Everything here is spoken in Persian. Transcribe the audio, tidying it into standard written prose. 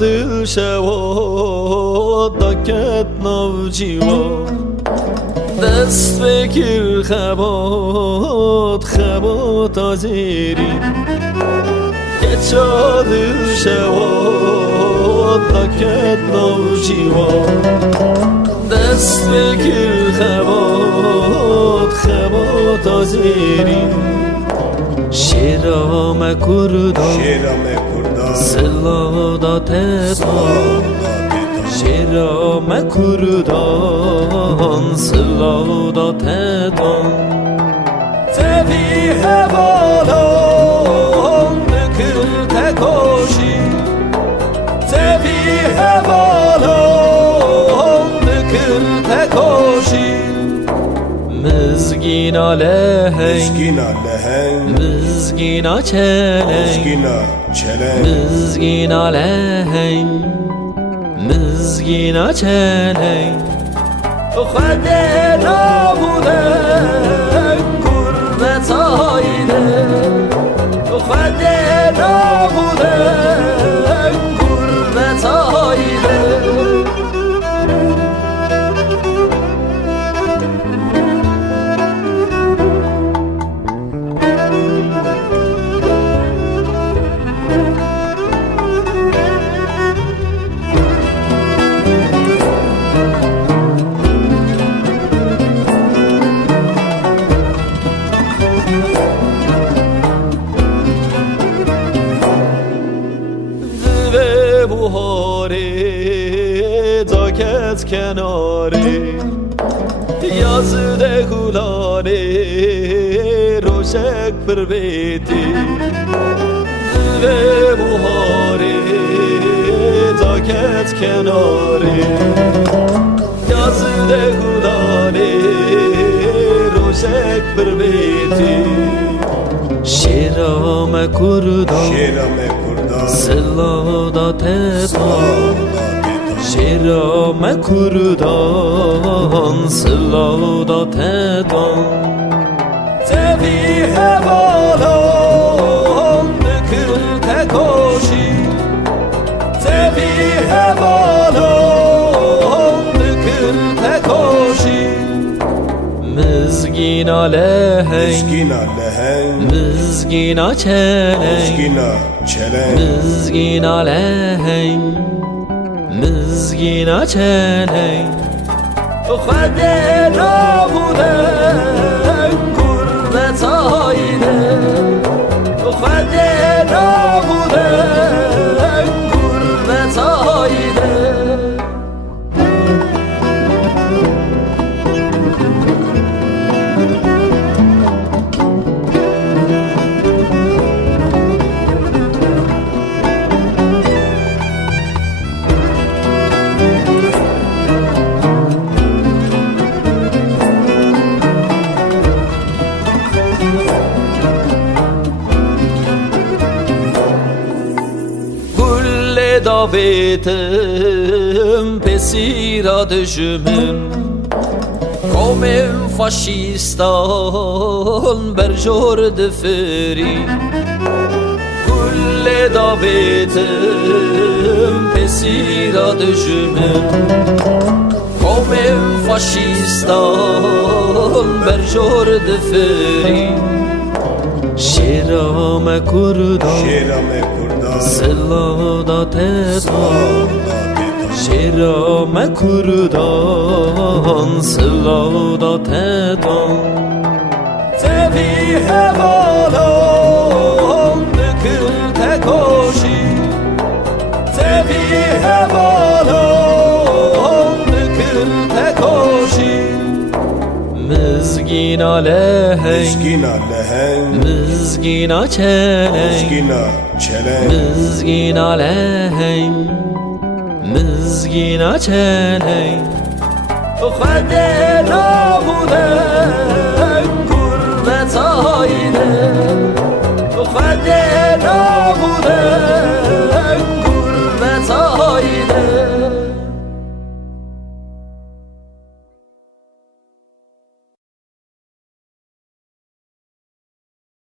دل شود دکت نوجیوا دست بگیر خبات آزیری که چا دل شود دکت نوجیوا دست بگیر خبات آزیری شیرام کردان سلادات تا شیرام کردان سلادات تا تبی هوالان بکر تکاشی تبی هوالان بکر تکاشی مزگینا لهنگ مزگینا چلنگ مزگینا لهنگ مزگینا چلنگ خود نابوده گربت آیده خود نابوده گربت آیده بوهاره داکت کناره یازده گلانه روشک پر بیتی به بوهاره داکت کناره یازده گلانه روشک پر بیتی شیرام کردان سلادات تا شیرام کردان سلادات تا تبی هوالان بکر تکاشی تبی هوالان بکر تکاشی مزگینا لهنگ مزگینا چلنگ مزگینا لهنگ مزگینا چلنگ خود نابوده گربت آیده خود نابوده گربت آیده davetim pesira düşümün Komim faşistan berjor deferi Kulle davetim pesira düşümün Komim faşistan berjor deferi شیرام کردان سلادات تان شیرام کردان سلادات تان تبیه بالان بکل تکاشی تبیه بالان بکل تکاشی مزگینا لهنگ مزگینا چلنگ مزگینا لهنگ مزگینا چلنگ خود نابوده